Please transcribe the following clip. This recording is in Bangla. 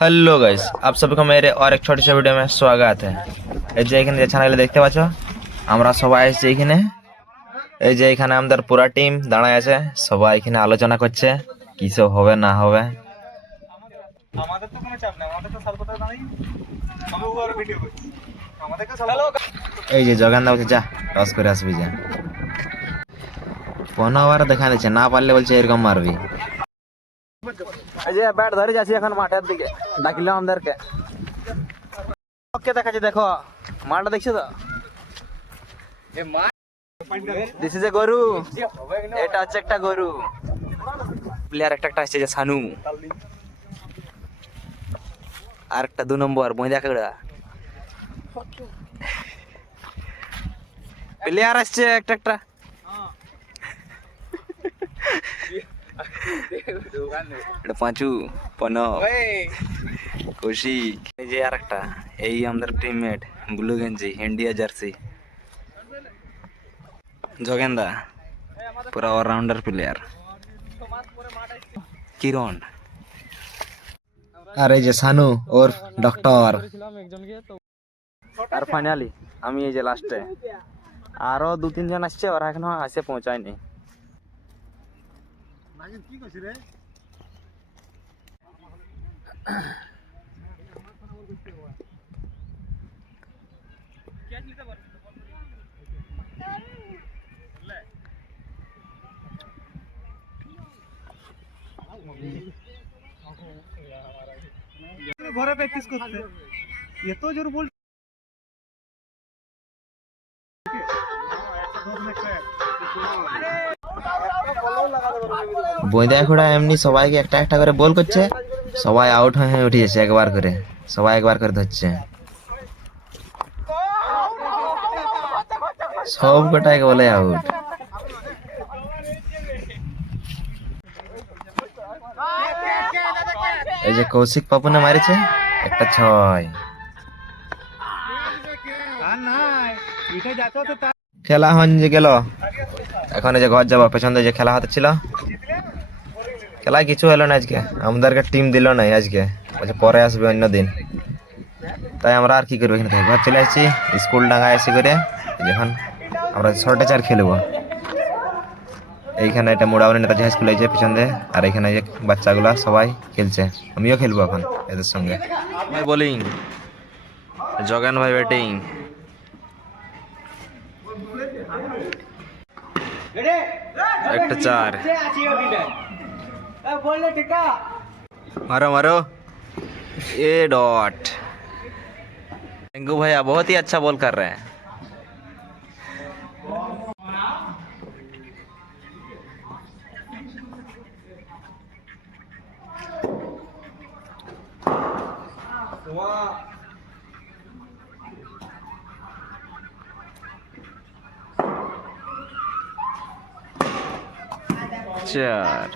हेलो गाइस, आप सबको मेरे और एक छोटी सी वीडियो में स्वागत है। এই যে এখানে যে চ্যানেলে দেখতে পাচ্ছ, আমরা সবাই এসেছি এখানে। এই যে এখানে আমাদের পুরা টিম দাঁড়ায় আছে, সবাই এখানে আলোচনা করছে কি সব হবে না হবে। আমাদের তো কোনো চাপ নাই, আমাদের তো সার্বত্র দাঁড়াই আমি ওর ভিডিও করছি। আমাদেরকে হ্যালো এই যে জগান্দা বলছে যা টস করে আসবি, যা 15 বার দেখা দিচ্ছে, না পারলে বলছে এরকম মারবি। এই যে ব্যাট ধরে যাচ্ছি এখন মাঠের দিকে, ডাকিলাম আমাদেরকে। ওকে দেখাচ্ছি, দেখো মালটা দেখছো তো, দিস ইজ এ গরু। এটা হচ্ছে একটা গরু, প্লেয়ার একটা আসছে যে সানু, আর একটা 2 নম্বর বইদা কাকড়া প্লেয়ার আসছে একটা এটা পাঁচু পন কৌশিক। এই যে আর একটা, এই আমাদের টিমমেট ব্লু গেঞ্জি ইন্ডিয়া জার্সি জগেন্দা, পুরা অলরাউন্ডার প্লেয়ার কিরণ। আর এই যে সানু ওর ডক্টর। আর ফাইনালি আমি এই যে লাস্টে, আরো 2-3 জন আসছে, ওরা এখনো আসে পৌঁছায়নি। কি করছিস রে? ঘরে প্র্যাকটিস করতে এত জোর বল। বইদা খোড়া এমনি সবাইকে একটা একটা করে বল করছে, সবাই আউট হয়ে উঠে যাচ্ছে একবার করে, সবাই একবার করে ধরছে, সব কটাকে বলে আউট। এই যে কৌশিক পাপুনে মারিছে একটা 6। খেলা হন যে গেল, এখন এই যে ঘর যাবো, পেছন দিয়ে যে খেলা হচ্ছিল, খেলায় কিছু হলো না আজকে, আমাদেরকে টিম দিল না আজকে, বলছে পরে আসবে অন্য দিন। তাই আমরা আর কি করবো, এখানে থেকে ঘর চলে আসছি, স্কুল ডাঙ্গায় এসে করে যখন আমরা শর্টে 4 খেলবো। এইখানে এটা মোড়াউনি নেতাজি হাই স্কুল আছে পিছন দিয়ে, আর এখানে যে বাচ্চাগুলা সবাই খেলছে, আমিও খেলবো এখন এদের সঙ্গে। বোলিং জগান ভাই, ব্যাটিং একটা 4। मारो मारो, ये डॉट। टेंगू भैया बहुत ही अच्छा बॉल कर रहे हैं। चार